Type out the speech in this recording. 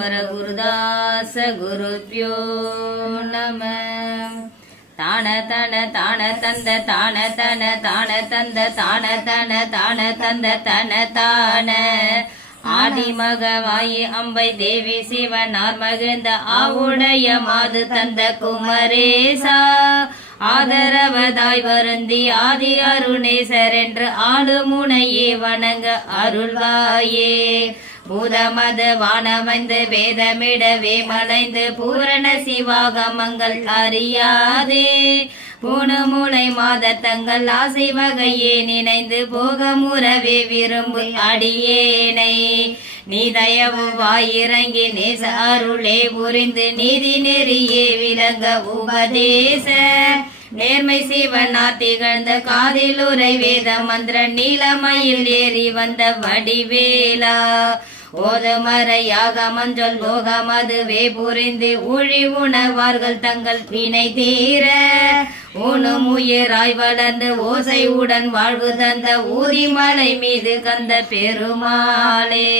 அமர குருதாச குருப்யோ நம. தான தன தான தந்த தான தன தான தந்த தான தன தான தந்த தன தான. ஆதிமகவாயி அம்பை தேவி சிவனார் மகிழ்ந்த ஆவுடைய மாது தந்த குமரேசா. ஆதரவதாய் வருந்தி ஆதி அருணேசர் என்று ஆளுமுனையே வணங்க அருள்வாயே. பூதமது வானமைந்து வேதமிடவே மலைந்து பூரண சிவாகமங்கள் அறியாதே. பூணுமுளை மாதத்தங்கள் ஆசை வகையே நினைந்து போகமுறவே விரும்பு அடியேனை. நீ தயவு வாயிறங்கி நேச அருளே புரிந்து நீதி நெறியே விளங்க உபதேச. நேர்மை சிவனார் திகழ்ந்த காதில் உரை வேத மந்திர நீலமயில் ஏறி வந்த வடிவேலா. ஓதுமறையாக மஞ்சள் போகமதுவே புரிந்து ஊழி உணர்வார்கள் தங்கள் வினை தீர. ஊனும் உயிராய் வளர்ந்து ஓசையுடன் வாழ்வு தந்த ஊதிமலை மீது கந்த பெருமாளே.